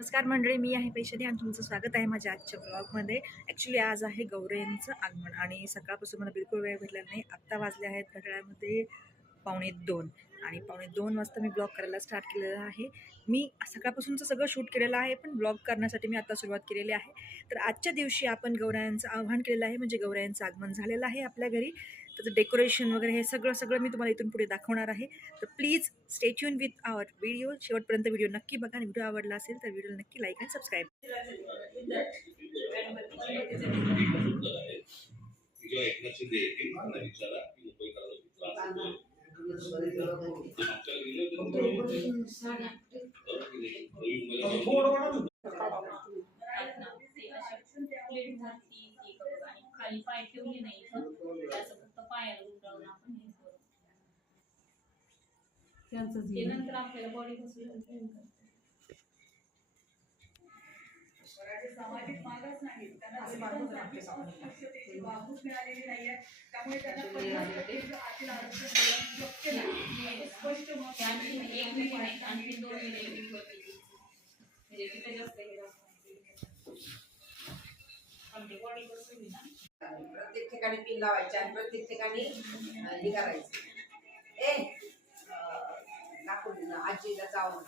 नमस्कार मंडळी, मी आहे वैशाली आणि तुमचं स्वागत आहे माझ्या आजच्या ब्लॉगमध्ये. ॲक्च्युली आज आहे गौऱ्यांचं आगमन आणि सकाळपासून मला बिलकुल वेळ भेटला नाही. आत्ता वाजले आहेत घड्याळामध्ये 1:45 आणि 2:45 वाजता मी ब्लॉग करायला स्टार्ट केलेला आहे. मी सकाळपासूनचं सगळं शूट केलेलं आहे, पण ब्लॉग करण्यासाठी मी आता सुरुवात केलेली आहे. तर आजच्या दिवशी आपण गौऱ्यांचं आवाहन केलेलं आहे, म्हणजे गौऱ्यांचं आगमन झालेलं आहे आपल्या घरी. त्याचं डेकोरेशन वगैरे हे सगळं मी तुम्हाला इथून पुढे दाखवणार आहे. तर please stay tune with our video. शेवटपर्यंत व्हिडिओ नक्की बघा आणि व्हिडिओ आवडला असेल तर व्हिडिओला नक्की लाईक आणि सबस्क्राईब. खाली पाय ठेवले नाही फक्त पायाला उतरवून आपण हे करू. ते नंतर आपल्याला बॉडी बसून सामाजिक मागास नाहीत, त्यांना वागणूक मिळालेली नाहीये, त्यामुळे त्यांना आतील आरक्षण शक्य नाही. स्पष्ट मत आणखी 1 महिना नाही, आणखी 2 महिने म्हणजे तिथे जास्त प्रत्येक ठिकाणी पिन लावायचे आणि प्रत्येक ठिकाणी हे करायचं. दाखवून आजीला जाऊन